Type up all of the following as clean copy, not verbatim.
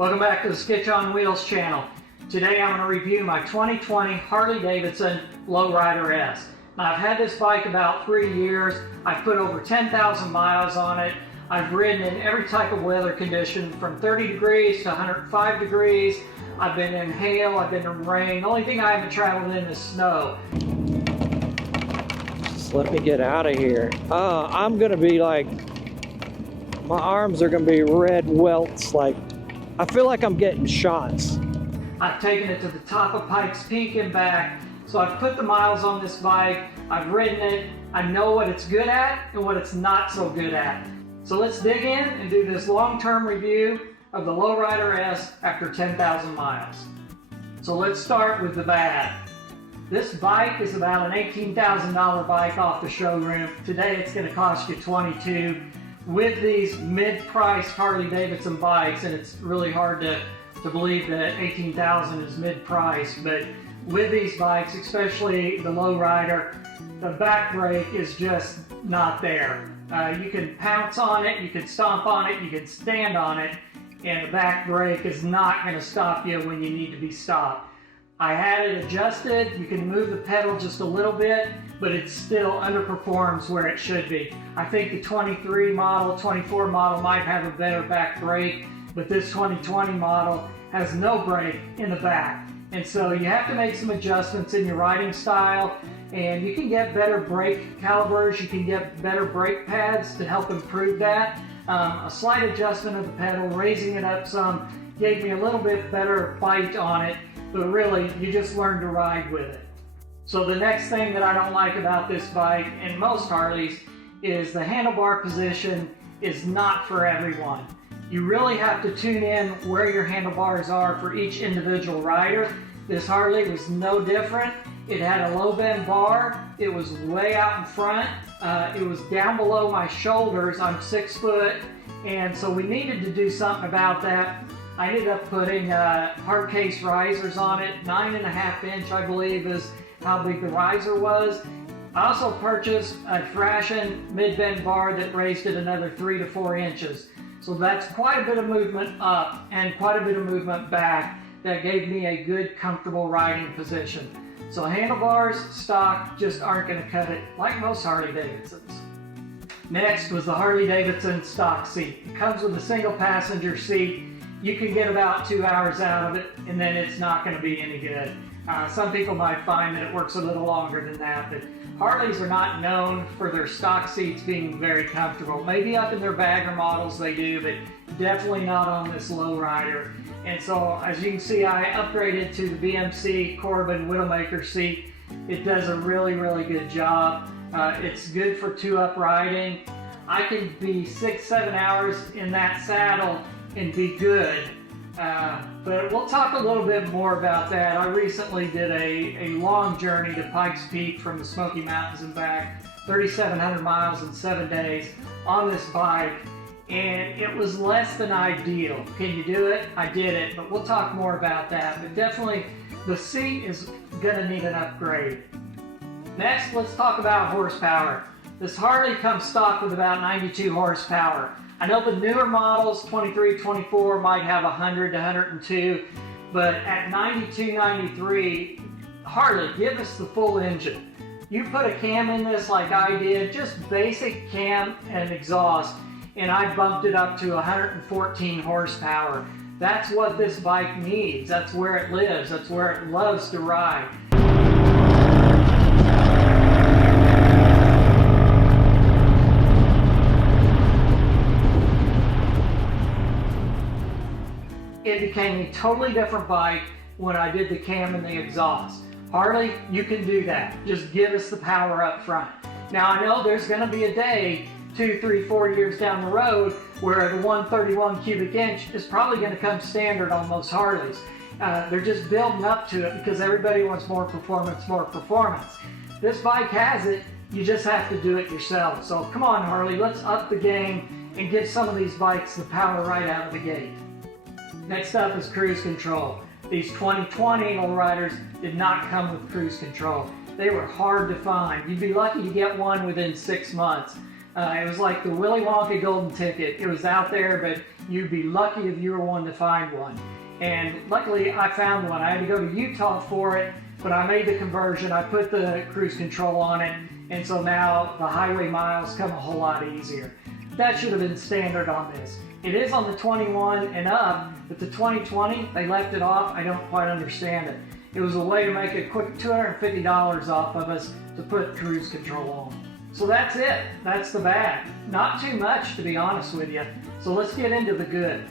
Welcome back to the Skitch on Wheels channel. Today I'm going to review my 2020 Harley Davidson Lowrider S. Now, I've had this bike about 3 years. I've put over 10,000 miles on it. I've ridden in every type of weather condition from 30 degrees to 105 degrees. I've been in hail, I've been in rain. The only thing I haven't traveled in is snow. Just let me get out of here. I'm going to be like, my arms are going to be red welts. Like, I feel like I'm getting shots. I've taken it to the top of Pikes Peak and back. So I've put the miles on this bike. I've ridden it. I know what it's good at and what it's not so good at. So let's dig in and do this long-term review of the Lowrider S after 10,000 miles. So let's start with the bad. This bike is about an $18,000 bike off the showroom. Today it's going to cost you $22,000. With these mid-price Harley Davidson bikes, and it's really hard to believe that $18,000 is mid-price, but with these bikes, especially the Lowrider, the back brake is just not there. You can pounce on it, you can stomp on it, you can stand on it, and the back brake is not going to stop you when you need to be stopped. I had it adjusted. You can move the pedal just a little bit, but it still underperforms where it should be. I think the 23 model, 24 model might have a better back brake, but this 2020 model has no brake in the back. And so you have to make some adjustments in your riding style, and you can get better brake calipers, you can get better brake pads to help improve that. A slight adjustment of the pedal, raising it up some, gave me a little bit better bite on it, but really you just learn to ride with it. So the next thing that I don't like about this bike, and most Harleys, is the handlebar position is not for everyone. You really have to tune in where your handlebars are for each individual rider. This Harley was no different. It had a low bend bar. It was way out in front. It was down below my shoulders. I'm 6 foot, and so we needed to do something about that. I ended up putting hard case risers on it. 9.5 inch, I believe, is how big the riser was. I also purchased a Thrashin mid-bend bar that raised it another 3 to 4 inches. So that's quite a bit of movement up and quite a bit of movement back that gave me a good, comfortable riding position. So handlebars, stock, just aren't going to cut it like most Harley Davidsons. Next was the Harley Davidson stock seat. It comes with a single passenger seat. You can get about 2 hours out of it, and then it's not going to be any good. Some people might find that it works a little longer than that, but Harleys are not known for their stock seats being very comfortable. Maybe up in their bagger models they do, but definitely not on this Lowrider. And so, as you can see, I upgraded to the BMC Corbin Widowmaker seat. It does a really, really good job. It's good for 2-up riding. I can be 6-7 hours in that saddle and be good. But we'll talk a little bit more about that. I recently did a long journey to Pikes Peak from the Smoky Mountains and back, 3,700 miles in 7 days on this bike, and it was less than ideal. Can you do it? I did it, but we'll talk more about that. But definitely the seat is gonna need an upgrade. Next, let's talk about horsepower. This Harley comes stock with about 92 horsepower. I know the newer models, 23, 24, might have 100 to 102, but at 92, 93, Harley, give us the full engine. You put a cam in this like I did, just basic cam and exhaust, and I bumped it up to 114 horsepower. That's what this bike needs. That's where it lives. That's where it loves to ride. It became a totally different bike when I did the cam and the exhaust. Harley, you can do that. Just give us the power up front. Now I know there's going to be a day, 2, 3, 4 years down the road, where the 131 cubic inch is probably going to come standard on most Harleys. They're just building up to it because everybody wants more performance, more performance. This bike has it, you just have to do it yourself. So come on Harley, let's up the game and give some of these bikes the power right out of the gate. Next up is cruise control. These 2020 Lowriders did not come with cruise control. They were hard to find. You'd be lucky to get one within 6 months. It was like the Willy Wonka golden ticket. It was out there, but you'd be lucky if you were one to find one. And luckily I found one. I had to go to Utah for it, but I made the conversion. I put the cruise control on it, and so now the highway miles come a whole lot easier. That should have been standard on this. It is on the 21 and up, but the 2020, they left it off. I don't quite understand it. It was a way to make a quick $250 off of us to put cruise control on. So that's it. That's the bad. Not too much, to be honest with you. So let's get into the good.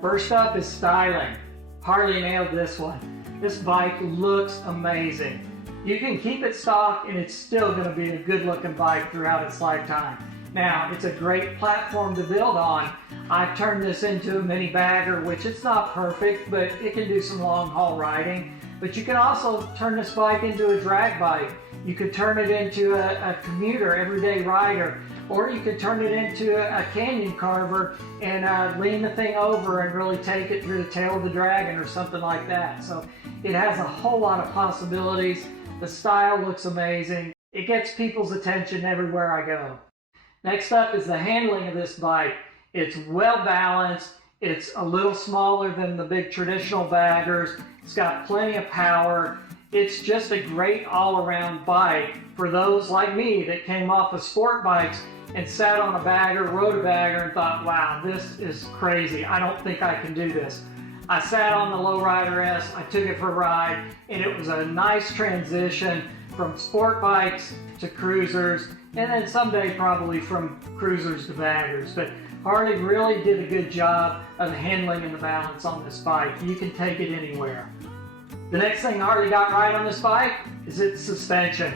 First up is styling. Harley nailed this one. This bike looks amazing. You can keep it stock and it's still going to be a good looking bike throughout its lifetime. Now, it's a great platform to build on. I've turned this into a mini bagger, which it's not perfect, but it can do some long haul riding. But you can also turn this bike into a drag bike. You could turn it into a commuter, everyday rider, or you could turn it into a canyon carver and lean the thing over and really take it through the tail of the dragon or something like that. So it has a whole lot of possibilities. The style looks amazing. It gets people's attention everywhere I go. Next up is the handling of this bike. It's well balanced. It's a little smaller than the big traditional baggers. It's got plenty of power. It's just a great all-around bike for those like me that came off of sport bikes and sat on a bagger, rode a bagger, and thought, wow, this is crazy. I don't think I can do this. I sat on the Lowrider S, I took it for a ride, and it was a nice transition from sport bikes to cruisers, and then someday probably from cruisers to baggers. But Harley really did a good job of handling and the balance on this bike. You can take it anywhere. The next thing Harley got right on this bike is its suspension.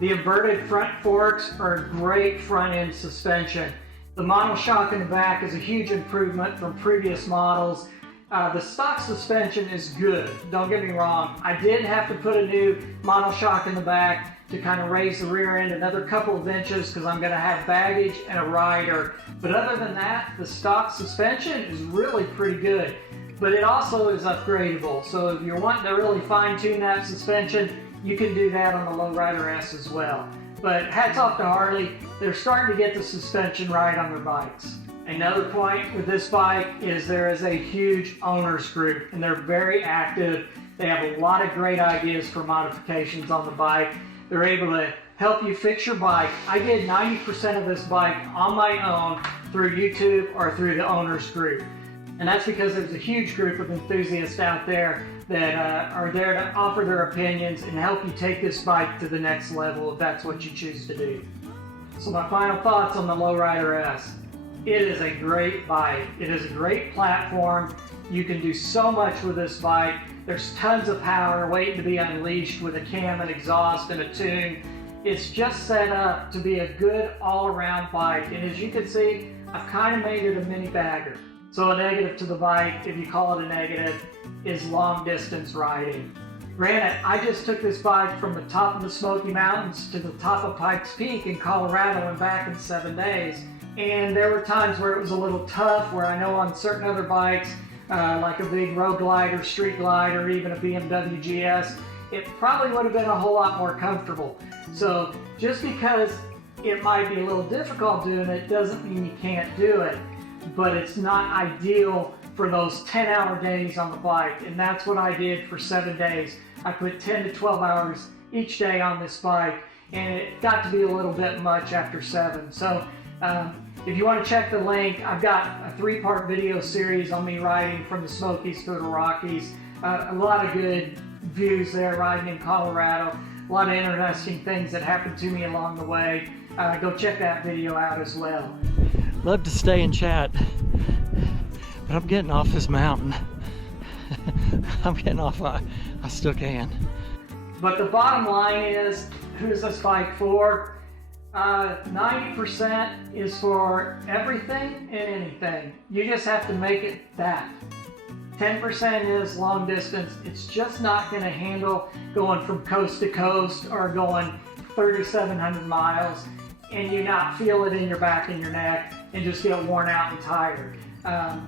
The inverted front forks are a great front end suspension. The monoshock in the back is a huge improvement from previous models. The stock suspension is good, don't get me wrong. I did have to put a new monoshock in the back to kind of raise the rear end another couple of inches because I'm going to have baggage and a rider. But other than that, the stock suspension is really pretty good. But it also is upgradable, so if you're wanting to really fine-tune that suspension, you can do that on the Lowrider S as well. But hats off to Harley, they're starting to get the suspension right on their bikes. Another point with this bike is there is a huge owners group, and they're very active. They have a lot of great ideas for modifications on the bike. They're able to help you fix your bike. I did 90% of this bike on my own through YouTube or through the owners group. And that's because there's a huge group of enthusiasts out there that are there to offer their opinions and help you take this bike to the next level if that's what you choose to do. So my final thoughts on the Lowrider S. It is a great bike. It is a great platform. You can do so much with this bike. There's tons of power waiting to be unleashed with a cam and exhaust and a tune. It's just set up to be a good all-around bike. And as you can see, I've kind of made it a mini bagger. So a negative to the bike, if you call it a negative, is long distance riding. Granted, I just took this bike from the top of the Smoky Mountains to the top of Pikes Peak in Colorado and back in 7 days. And there were times where it was a little tough, where I know on certain other bikes, like a big road glide or street glide or even a BMW GS, it probably would have been a whole lot more comfortable. So just because it might be a little difficult doing it doesn't mean you can't do it. But it's not ideal for those 10-hour days on the bike, and that's what I did for 7 days. I put 10 to 12 hours each day on this bike, and it got to be a little bit much after 7. So if you want to check the link, I've got a 3-part video series on me riding from the Smokies to the Rockies. A lot of good views there riding in Colorado, a lot of interesting things that happened to me along the way. Go check that video out as well. Love to stay and chat, but I'm getting off this mountain. I'm getting off, I still can. But the bottom line is, who's this bike for? 90% is for everything and anything. You just have to make it that. 10% is long distance. It's just not going to handle going from coast to coast or going 3,700 miles and you not feel it in your back and your neck and just get worn out and tired.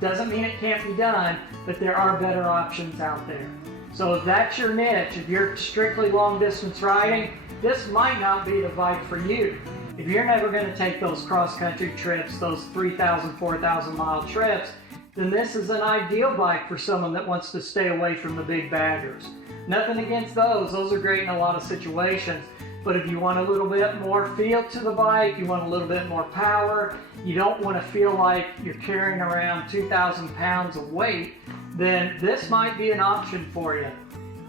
Doesn't mean it can't be done, but there are better options out there. So if that's your niche, if you're strictly long distance riding, this might not be the bike for you. If you're never going to take those cross-country trips, those 3,000, 4,000 mile trips, then this is an ideal bike for someone that wants to stay away from the big baggers. Nothing against those are great in a lot of situations. But if you want a little bit more feel to the bike, you want a little bit more power, you don't want to feel like you're carrying around 2,000 pounds of weight, then this might be an option for you.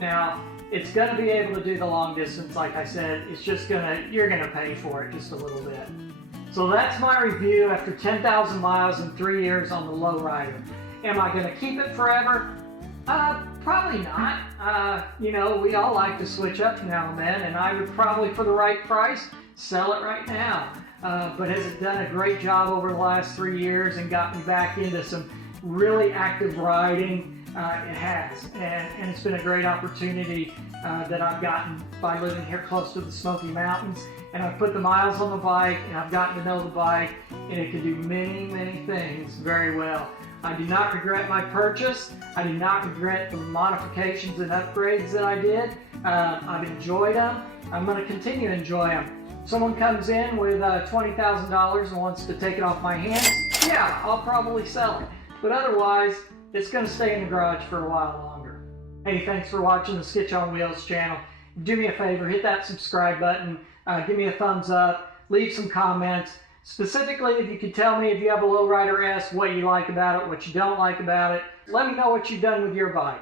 Now, it's going to be able to do the long distance, like I said. It's just you're going to pay for it just a little bit. So that's my review after 10,000 miles in 3 years on the lowrider. Am I going to keep it forever? Probably not. You know, we all like to switch up now and then, and I would probably, for the right price, sell it right now. But has it done a great job over the last 3 years and got me back into some really active riding? It has, and it's been a great opportunity that I've gotten by living here close to the Smoky Mountains, and I've put the miles on the bike, and I've gotten to know the bike, and it can do many, many things very well. I do not regret my purchase. I do not regret the modifications and upgrades that I did. I've enjoyed them. I'm going to continue to enjoy them. If someone comes in with $20,000 and wants to take it off my hands, yeah, I'll probably sell it. But otherwise, it's going to stay in the garage for a while longer. Hey, thanks for watching the Skitch on Wheels channel. Do me a favor, hit that subscribe button, give me a thumbs up, leave some comments. Specifically, if you could tell me if you have a Lowrider S, what you like about it, what you don't like about it. Let me know what you've done with your bike.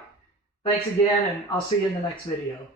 Thanks again, and I'll see you in the next video.